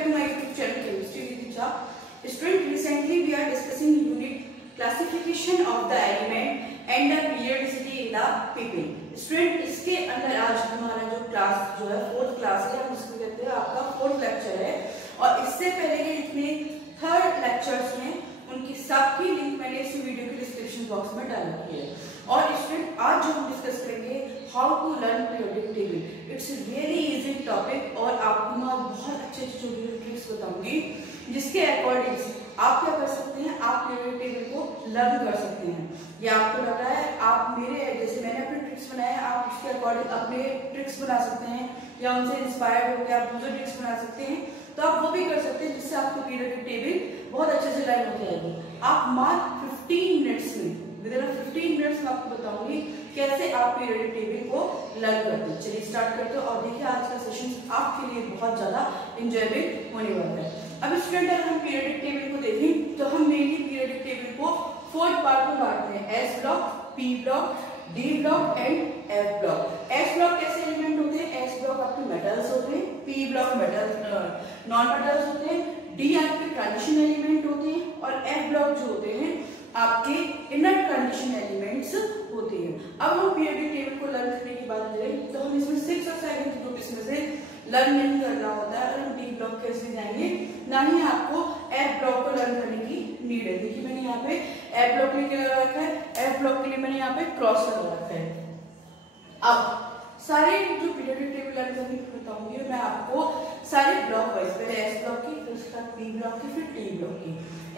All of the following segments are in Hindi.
back to my YouTube channel Chemistry with Richa. Student, recently we are discussing unit classification of the element and the periodicity in the ppm. Student, इसके अंदर आज हमारा जो क्लास जो है फोर्थ क्लास है, हम इसको कहते हैं आपका फोर्थ लेक्चर है। और इससे पहले के जितने थर्ड लेक्चर्स हैं उनकी सबकी लिंक मैंने इस वीडियो के डिस्क्रिप्शन बॉक्स में डाल रखी है। और स्टूडेंट, आज जो हम डिस्कस करेंगे how to learn periodic table. It's really easy topic और आपको मैं बहुत अच्छे अच्छे छोटे ट्रिक्स बताऊंगी जिसके अकॉर्डिंग आप क्या कर सकते हैं, आप पीरियोडिक टेबल को लर्न कर सकते हैं। या आपको लग रहा है आप मेरे जैसे मैंने अपने ट्रिक्स बनाए हैं, आप उसके अकॉर्डिंग अपने ट्रिक्स बना सकते हैं या उनसे इंस्पायर्ड होकर आप दूसरे ट्रिक्स बना सकते हैं, तो आप वो भी कर सकते हैं जिससे आपको पीरियोडिक टेबल बहुत अच्छे से लर्न हो जाएगी। आप मात्र 15 मिनट्स में विदिन 15 मिनट्स में आपको बताऊंगी कैसे आप पीरियोडिक टेबल को लर्न करते हैं। चलिए स्टार्ट करते हैं और देखिए आज का सेशन आपके लिए बहुत ज्यादा एंजॉयबल होने वाला है। अब स्टूडेंट, अगर हम पीरियोडिक टेबल को देखें तो हम मेनली पीरियोडिक टेबल को 4 पार्ट में बांटते हैं, S block, P block, D block and F block. S block कैसे एलिमेंट होते हैं? एस ब्लॉक आपके मेटल्स होते हैं, P block metals non metals होते हैं, डी आपके ट्रांजिशन एलिमेंट होते हैं और एफ ब्लॉक जो होते हैं आपके इनर कंडीशन एलिमेंट्स होते हैं। अब हम पीरियोडिक टेबल को लर्न करने की बात करें तो हम इसमें 6 और 7 ग्रुप इसमें से लर्न नहीं करना होता है। और हम डी ब्लॉक कैसे जाएंगे, ना ही आपको एफ ब्लॉक को लर्न करने की नीड है। देखिए मैंने यहाँ पे एफ ब्लॉक के लिए लगा रखा है, एफ ब्लॉक के लिए मैंने यहाँ पे क्रॉस लगा रखा है। अब सारे जो पीरियोडिक टेबल लर्न करने की बताऊंगी मैं आपको सारे ब्लॉक वाइज, पहले एस ब्लॉक की, फिर उसके बाद पी ब्लॉक की, फिर टी ब्लॉक की।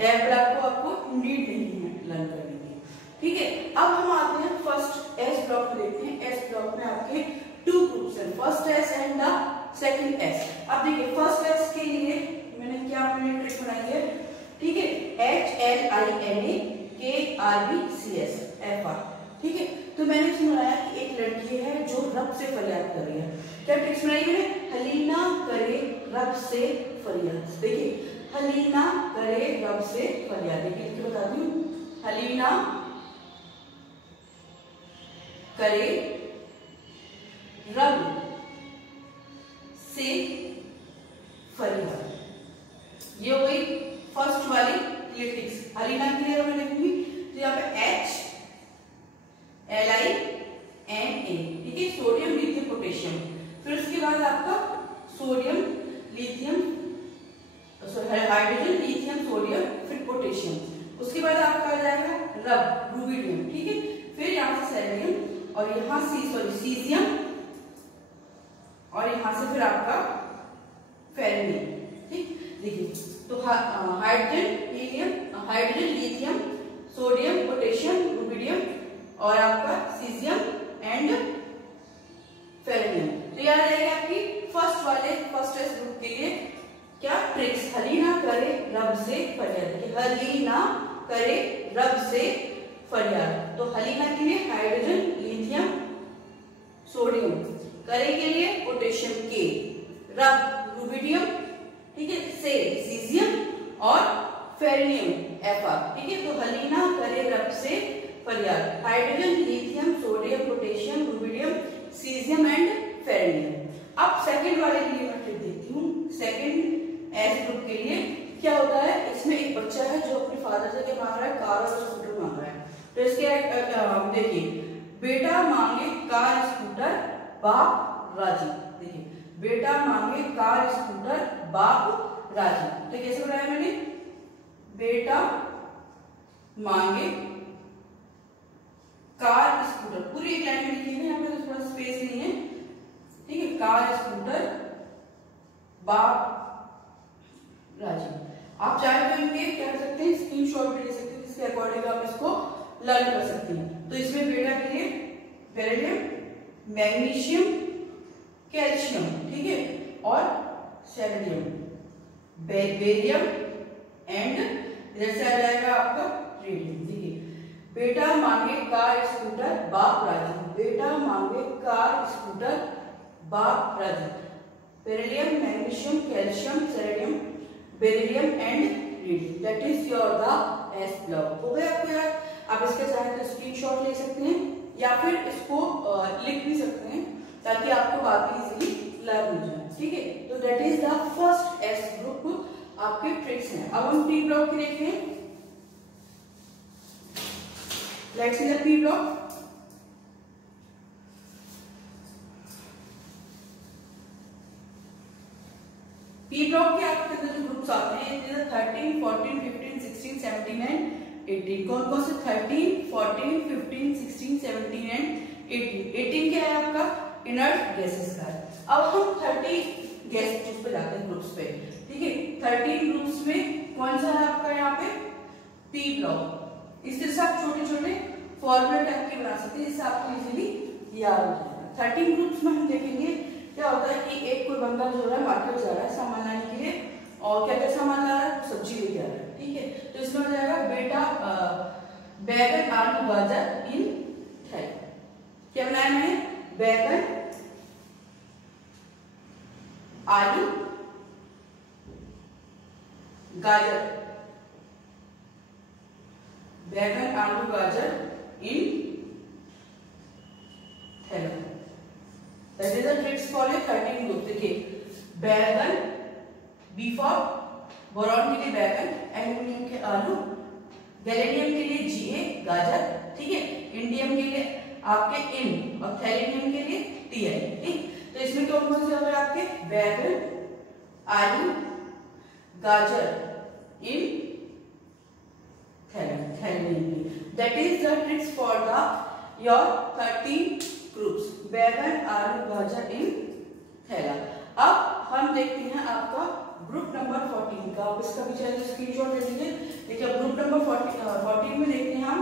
एफ ब्लॉक को आपको नीड नहीं है लर्न करने की, ठीक है। अब हम आते हैं फर्स्ट एस ब्लॉक में देखते हैं। एस ब्लॉक में आपके 2 ग्रुप्स हैं, first S and the second S. अब देखिए फर्स्ट एस के लिए मैंने क्या ट्रिक बनाई है, ठीक है, HLINAKRBCS FR, ठीक है। तो मैंने इसमें बनाया कि एक लड़की है जो रब से फरियाद कर रही है। क्या ट्रिक्स बनाई मैंने? हलीना करे रब से फरियाद। देखिए हलीना करे रब से फरियाद, देखिए बताती हूँ, हलीना करे रब से फरियाद। ये हो गई फर्स्ट वाली ये ट्रिक्स। हलीना के लिए मैं लिखूंगी तो यहाँ पे HLINA, ठीक है, सोडियम लिथियम पोटेशियम। फिर उसके बाद आपका sodium lithium hydrogen lithium sodium फिर पोटेशियम। उसके बाद आपका आ जाएगा रब रुबिडियम, ठीक है। फिर यहाँ से सेलेनियम और यहाँ सीजियम और यहाँ से फिर आपका फेरेनियम, ठीक। देखिए तो hydrogen lithium sodium potassium rubidium और आपका सीजियम एंड फेरेनियम। तो याद रहेगा आपकी फर्स्ट एस ग्रुप के लिए क्या ट्रिक्स, हलीना करे रब से फरियाद। हलीना करे रब से फरियाद, तो हलीना के लिए हाइड्रोजन लिथियम सोडियम, करे के लिए पोटेशियम के, रब रुबिडियम, ठीक है, से सीजियम और फेरेनियम Fr, ठीक है। तो हलीना करे रब से फरियाद, hydrogen lithium sodium potassium rubidium caesium and francium. अब सेकंड वाले के लिए मैं ट्रिक देती हूँ। सेकंड एस ग्रुप के लिए क्या होता है, इसमें एक बच्चा है जो अपने फादर से क्या मांग रहा है, कार और स्कूटर मांग रहा है। तो इसके देखिए बेटा मांगे कार स्कूटर बाप राजी। देखिए बेटा मांगे कार स्कूटर बाप राजी, तो कैसे बनाया मैंने, बेटा मांगे कार स्कूटर, पूरी एक लाइन में लिखी है, यहाँ पे तो थोड़ा स्पेस नहीं है, ठीक है, कार स्कूटर बाप राजी। आप चाहे तो इनके क्या कर सकते हैं, स्क्रीनशॉट भी ले सकते हैं, जिसके अकॉर्डिंग आप इसको लर्न कर सकते हैं। तो इसमें बेटा के लिए बेरिलियम मैग्नीशियम कैल्शियम, ठीक है, और सेलेनियम बेरियम एंड इधर से आ जाएगा आपका रेडियम। देखिए बेटा मांगे कार स्कूटर बाप राजी, बेटा मांगे कार स्कूटर बाप राजी, beryllium magnesium calcium selenium beryllium and radium, that is your the S block. हो गया आपको यार? आप इसके साथ स्क्रीनशॉट ले सकते हैं या फिर इसको लिख भी सकते हैं ताकि आपको बात इजीली लर्न हो जाए। ठीक है। तो that is the first S group आपके ट्रिक्स हैं। अब हम पी ब्लॉक की देखते हैं। Let's see the P block. P block के आपके अंदर जो ग्रुप्स आते हैं 13, 14, 15, 16, 17 एंड 18। कौन कौन से? 13, 14, 15, 16, 17 एंड 18। 18 क्या है आपका? इनर्ट गैसेस का है। अब हम 30 गैस पे जाते हैं ग्रुप्स पे, ठीक है। 13 ग्रुप्स में कौन सा है आपका यहाँ पे? P block. इस तरह से आप छोटे छोटे फॉर्मूला टाइप के बना सकते हैं जिससे आपको इजीली याद हो जाएगा। 13 ग्रुप्स में हम देखेंगे क्या होता है कि एक कोई बंदा जो है मार्केट जा रहा है सामान लाने के लिए, और क्या क्या सामान ला रहा है? सब्जी लेके आ रहा है, ठीक है। तो इसमें हो जाएगा बेटा बैगन आलू गाजर इन थैला। क्या बनाया मैंने? बैगन आलू गाजर, बैगन आलू गाजर इन थैला। That is the tricks for a 13 group। देखिए बैगन, बी फॉर बोरॉन के लिए बैगन, एल्यूमिनियम के आलू, गैलेनियम के लिए जीए गाजर, ठीक है, इंडियम के लिए आपके इन, और थैलेनियम के लिए टीआई, ठीक। तो इसमें कौन कौन से हो गए आपके? बैगन आलू गाजर इन थैलेनियम। That is the tricks for the your 13 groups, बैगन आलू गाजर इन थैला। अब हम देखते हैं आपका ग्रुप नंबर 14 का। आप इसका भी चाहे स्क्रीनशॉट ले लीजिए। देखिए ग्रुप नंबर 14 में देखते हैं हम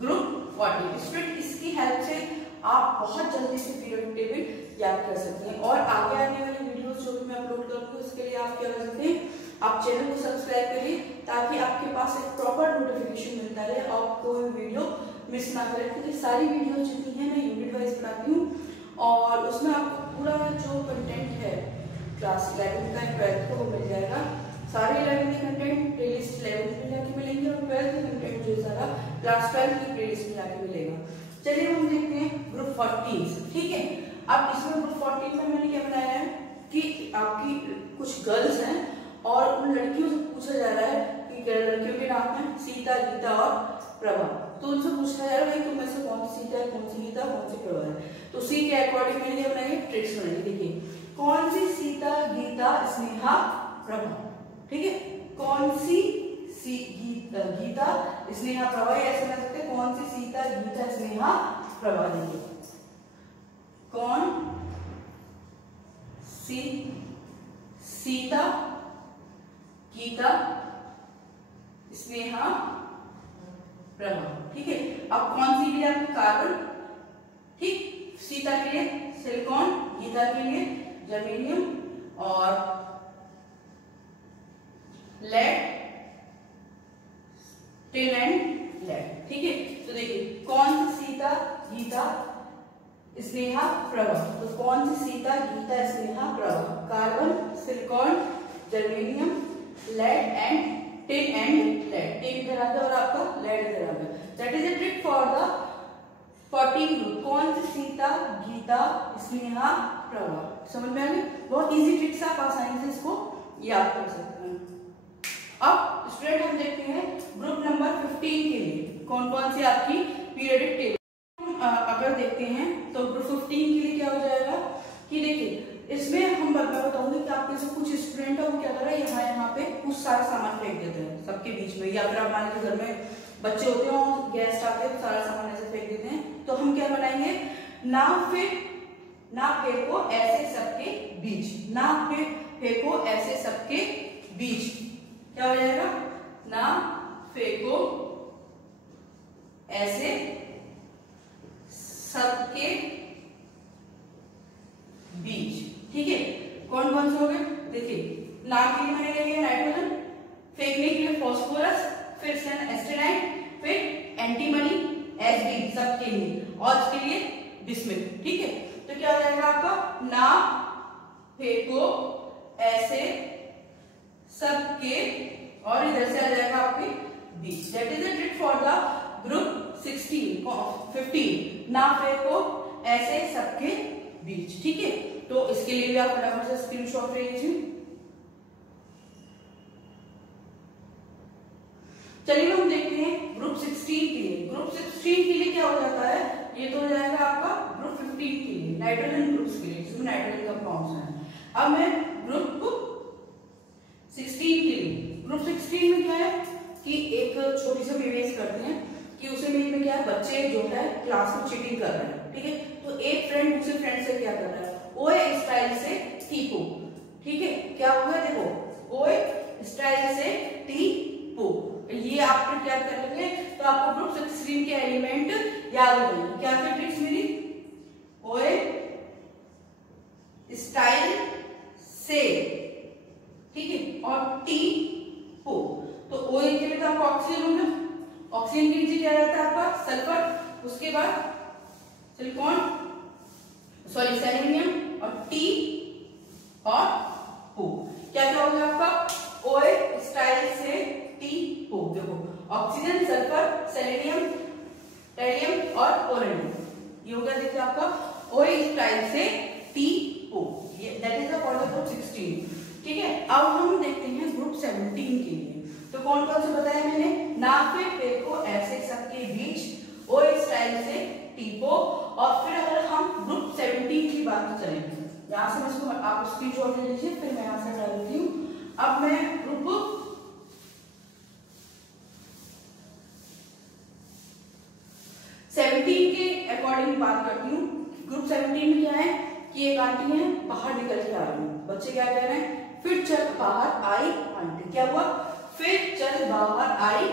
ग्रुप 14। स्टूडेंट इसकी हेल्प से आप बहुत जल्दी से पीरियोडिक टेबल याद कर सकते हैं, और आगे आने वाली वीडियोस जो भी मैं अपलोड करूंगी उसके लिए आप क्या कर सकते हैं? आप चैनल को सब्सक्राइब करिए ताकि आपके पास एक प्रॉपर नोटिफिकेशन मिलता रहे, आप कोई वीडियो मिस ना करें। क्योंकि सारी वीडियो जितनी है मैं यूनिट वाइज बनाती हूँ, और उसमें आपको पूरा जो कंटेंट है क्लास 11 का 12th को वो मिल जाएगा। सारे 11th के कंटेंट प्लेलिस्ट 11th में जाके मिलेंगे, और 12th के कंटेंट जो सारा क्लास 12 की प्लेलिस्ट में जाके मिलेगा। चलिए हम देखते हैं ग्रुप 14, ठीक है। अब इसमें ग्रुप 14 में मैंने क्या बनाया है कि आपकी कुछ गर्ल्स हैं और उन लड़कियों से पूछा जा रहा है कि लड़कियों के नाम है सीता, गीता और प्रभा। तो उनसे पूछा जा रहा है तुम में से कौन सी सीता है, कौन सी गीता, कौन सी प्रभा है। तो उसी के अकॉर्डिंग मैंने क्या बनाई? ट्रिक्स बनाई। देखिए कौन सी सीता, गीता, स्नेहा, प्रभा, ठीक है। कौन सी गीता, स्नेहा, प्रभा, ऐसे बना सकते हैं। कौन सी सीता, गीता, स्नेहा, प्रभा। देखिए कौन सी सीता, गीता, स्नेहा, प्रभा, ठीक है। अब कौन सी के लिए? आपकी कार्बन, ठीक। सीता के लिए सिलिकॉन, गीता के लिए जर्मेनियम, और लेड, टिन एंड लेड, ठीक है। तो देखिए कौन सी सीता, गीता, स्नेहा, प्रभा। तो कौन सी Sita, Gita, Sneha, Prabha? Carbon, silicon, germanium, lead and tin and lead. Tin इधर आ गया और आपका लेड इधर आ गया। That is a trick for the 14 group. कौन सी सीता, गीता, स्नेहा, प्रभा। समझ में आ गई? बहुत इजी ट्रिक्स, आप आसानी से इसको याद कर सकते हैं। अब स्टूडेंट हम देखते हैं ग्रुप नंबर 15 के लिए कौन कौन सी आपकी पीरियोडिक टेबल। अगर देखते हैं तो ग्रुप 15 के लिए क्या हो जाएगा कि देखिए इसमें हम बताऊंगी कि आपके से कुछ स्टूडेंट है वो क्या कर रहा है, यहाँ पे कुछ सारा सामान फेंक देते हैं सबके बीच में, या फिर हमारे घर में बच्चे होते हैं और गेस्ट आते हैं तो सारा सामान ऐसे फेंक देते हैं। तो हम क्या बनाएंगे? ना फेंको ऐसे सबके बीच, ना फेंको ऐसे सबके बीच। क्या हो जाएगा? ना फेंको ऐसे सबके बीच, ठीक है। कौन कौन से हो गए? देखिए नाम के लिए मैंने ले लिया नाइट्रोजन, फेंकने के लिए फॉस्फोरस, फिर एस्टेराइड, फिर एंटीमनी, एसबी सबके लिए, और इसके लिए बिस्मिल, ठीक है। तो क्या हो जाएगा आपका? ना फेंको ऐसे सबके, और इधर से आ जाएगा आपके बीच। That is the trick for the group 15 ना फेंको ऐसे सबके बीच। ठीक है, तो इसके लिए भी आप फटाफट से स्क्रीनशॉट ले लीजिए। चलिए हम देखते हैं ग्रुप 16 के लिए। ग्रुप 16 के लिए क्या हो जाता है, ये तो हो जाएगा आपका ग्रुप 15 के लिए, नाइट्रोजन ग्रुप्स के लिए जिसमें नाइट्रोजन कंपाउंड्स हैं। अब मैं ग्रुप 16 के लिए, ग्रुप 16 में क्या है कि एक छोटी सी इमेज करते हैं कि उस इमेज में क्या है, बच्चे जो है क्लास में चीटिंग कर रहे हैं। ठीक है, तो एक फ्रेंड दूसरे फ्रेंड से क्या कर रहा है, ओए स्टाइल से टीपो। ठीक है, क्या हुआ देखो, ओए स्टाइल से टीपो, ये आप क्या कर लेंगे तो आपको ग्रुप 16 के एलिमेंट याद हो जाएंगे। क्या क्या ट्रिक्स मेरी, ओए स्टाइल से, ठीक है, और टी पो। तो ओए के लिए तो आपको ऑक्सीजन होगा, ऑक्सीजन के नीचे क्या रहता है आपका सल्फर, उसके बाद सिलिकॉन सॉरी सेलेनियम और टी और पो। क्या क्या होगा आपका, ओए स्टाइल से टी पो। देखो ऑक्सीजन सल्फर सेलेनियम टेरियम और पोलेनियम, ये होगा देखिए आपका ओए स्टाइल से टी पो। That is the for the group 16। ठीक है, अब हम देखते हैं ग्रुप 17 के लिए। तो कौन कौन से बताया मैंने, नाफे फेंको ऐसे सबके बीच, ओए स्टाइल से टीपो। और फिर अगर हम ग्रुप 17 की बात करें, यहां से मैं इसको आप स्क्रीनशॉट ले लीजिए, फिर मैं यहां से हटा देती हूँ। अब मैं ग्रुप 17 के अकॉर्डिंग बात करती हूँ। ग्रुप 17 में क्या है कि एक आंटी है बाहर निकल के आ रही है, बच्चे क्या कह रहे हैं, फिर चल बाहर आई आंटी। क्या हुआ, फिर चल बाहर आई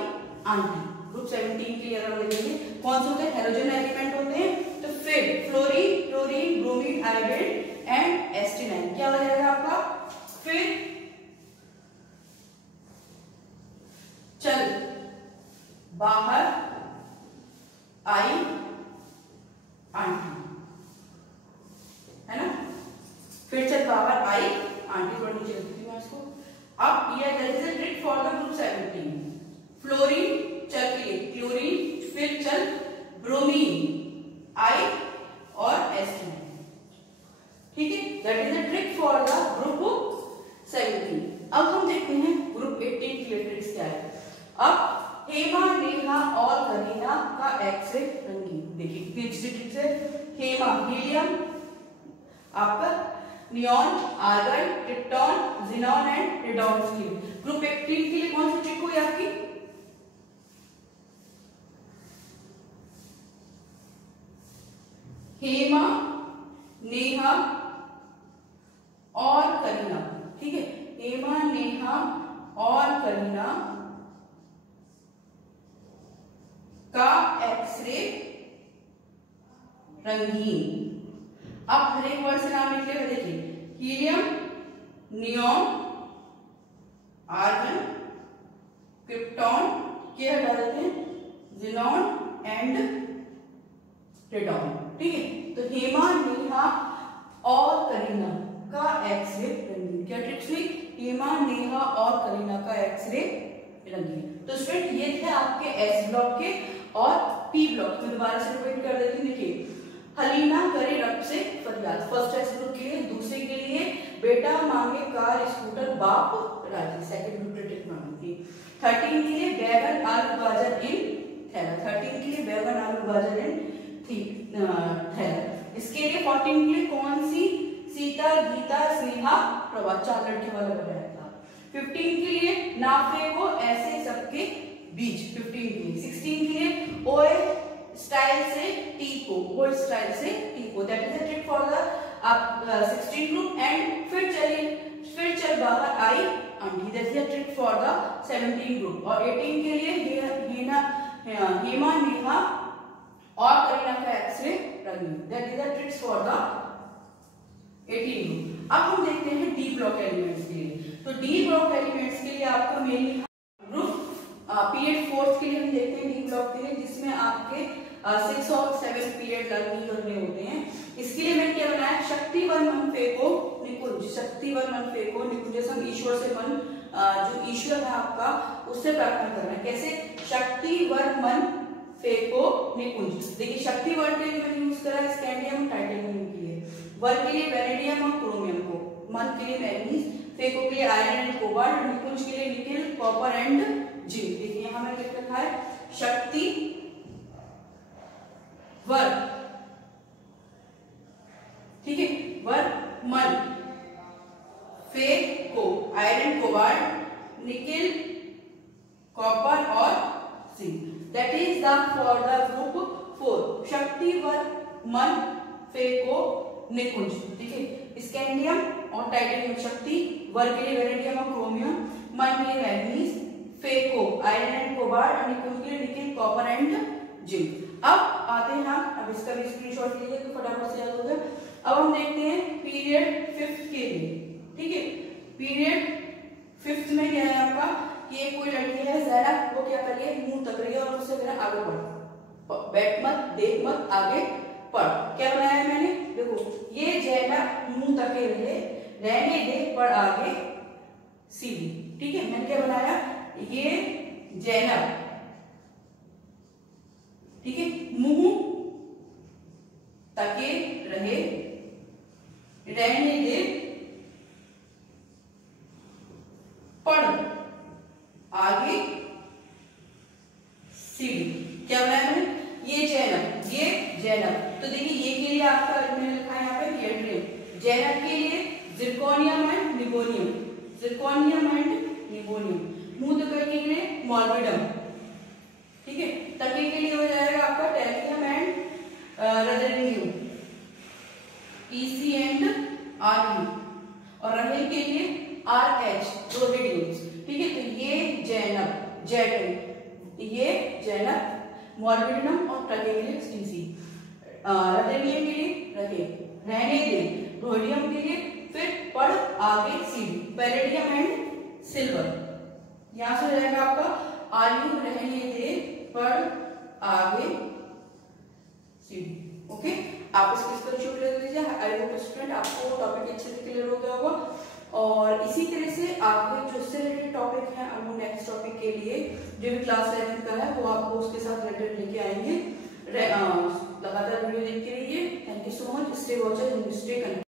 आंटी। ग्रुप 17 के लिए अगर देखेंगे कौन से होते हैं, हेलोजन एलिमेंट होते हैं। तो फिर fluorine chlorine bromine iodine and astatine, क्या हो जाएगा आपका, फिर चल बाहर आई आंटी, है ना, फिर चल बाहर आई आंटी। थोड़ा नीचे रखती हूँ इसको। अब ये that is a trick for the group 17। Fluorine चल के लिए क्लोरीन, फिर चल ब्रोमीन आई और एस्टिनाइन। ठीक है, that is a trick for the group 17। अब हम देखते हैं ग्रुप 18 के लिए ट्रिक्स क्या है। अब हेमा नेहा और करीना का एक्स-रे रंगीन। देखिए कितनी अच्छी ट्रिक्स है। हेमा हीलियम, आपका neon, argon, krypton, xenon and radon के लिए। ग्रुप 18 के लिए कौन सी ट्रिक हुई आपकी, हेमा नेहा और करीना। ठीक है, हेमा नेहा और करीना का एक्स-रे रंगीन। अब हर एक वर्ड से नाम लिख लेंगे। देखिए हीलियम, नियॉन, आर्गन, क्रिप्टॉन के हटा देते हैं, जिनॉन एंड रेडॉन। ठीक है, तो हेमा नेहा और करीना का एक्स-रे रंगीन। क्या ट्रिक्स हुई, हेमा नेहा और करीना का एक्स-रे रंगीन। तो स्टूडेंट ये थे आपके एस ब्लॉक के। और पी ब्लॉक में दोबारा से रिपीट कर देती हूँ। देखिए हलीना करे रब से फरियाद, फर्स्ट एस ग्रुप के लिए। दूसरे के लिए बेटा मांगे कार स्कूटर बाप राजी, सेकंड ग्रुप ट्रिक मांगी। 13 के लिए बैगन आलू गाजर इन थैला, 13 के लिए बैगन आलू गाजर इन थैला। इसके लिए 14 के लिए कौन सी, सीता गीता स्नेहा प्रभा, 4 लड़के वाला बनाया था। 15 के लिए नाफे को ऐसे सबके बीच, 15 के लिए। 16 के लिए ओए स्टाइल से टीपो, ओए स्टाइल से टीपो। That is the trick for the 16 group. And फिर चल बाहर आई aunty, that is the trick for the 17 group. और 18 के लिए हेमा नेहा और करीना का एक्स-रे रंगीन, that is the tricks for the 18 group. अब हम देखते हैं डी ब्लॉक एलिमेंट्स के लिए। तो डी ब्लॉक एलिमेंट्स के लिए आपका मेनली ग्रुप पीरियड 4 के लिए हम देखते हैं डी ब्लॉक के लिए, जिसमें आपके 6 और 7 पीरियड लर्निंग करने होते हैं। इसके लिए मैंने क्या बनाया, शक्ति वन मन फेंको निकुंज, शक्ति वन मन फेंको निकुंज। जैसे हम ईश्वर से मन, जो ईश्वर है आपका उससे प्रार्थना करना है। कैसे, शक्ति वर्ग मन फेको निकुंज। देखिए शक्ति वर्ग के लिए मैंने यूज करा है स्कैंडियम और टाइटेनियम के लिए, वर्ग के लिए वेनेडियम और क्रोमियम को, मन के लिए मैग्नीज, फेको के लिए आयरन एंड कोबाल्ट, निकुंज के लिए निकेल, कॉपर एंड जिंक। देखिए यहां मैंने लिख रखा है शक्ति वर्ग, ठीक है, वर्ग मन फेको आयरन कोबाल्ट निकेल कॉपर और zinc. That is the for the group 4 शक्ति वर्ग मन फेको निकुंज। ठीक है, स्कैंडियम और टाइटेनियम शक्ति, वर्ग के लिए वेनेडियम और क्रोमियम, मन के लिए manganese, phaco iron and cobalt और निकुंज के लिए निकेल कॉपर एंड जिंक। अब आते हैं हम, अब इसका भी स्क्रीनशॉट लीजिए तो फटाफट से याद हो गया। अब हम देखते हैं पीरियड 5th के लिए। ठीक है, पीरियड 5th में क्या है आपका, ये कोई लड़की है जरा, वो क्या कर रही है, मुंह तक रही है और उससे मेरा आगे बढ़, बैठ मत, देख मत, आगे पढ़। क्या बनाया है मैंने, देखो ये जैना मुंह तके रहे, रहने दे, पढ़ आगे सीधी। ठीक है, मैंने क्या बनाया, ये जैनब, ठीक है, मुंह तके रहे, रहने दे, पढ़ आगे सीधी। क्या बनाया मैंने, ये जैनब, ये जैनब। तो देखिए ये के लिए आपका मैंने लिखा है यहाँ पे थिएट्रियम, जैनब के लिए जिरकोनियम एंड निगोनियम, जिरकोनियम एंड निगोनियम, मुंह तके के लिए मॉर्बिडम। ठीक है, तके के लिए हो जाएगा आपका टेल्कियम एंड रदरियम, EC एंड RU, और रहे के लिए RH रोहिडियम्स। ठीक है, तो ये जैनब, जैटन, ये जैनब, मॉर्बिडिनम और टके के लिए EC, रदरियम के लिए रहे, रहने दे, रोहिडियम के लिए, फिर पढ़ आगे सीधी, पैलेडियम एंड सिल्वर। यहां से हो जाएगा आपका RU, रहने दे, पढ़ आगे सीधी। ओके, आप इसको स्क्रीनशॉट ले लीजिए। आई होप स्टूडेंट आपको टॉपिक अच्छे से क्लियर हो गया होगा। और इसी तरह से आगे जो इससे रिलेटेड टॉपिक है, अब वो नेक्स्ट टॉपिक के लिए जो भी क्लास 11 का है वो आपको उसके साथ रिलेटेड लेके आएंगे। लगातार वीडियो देखते रहिए। Thank you so much, stay watching, stay connected.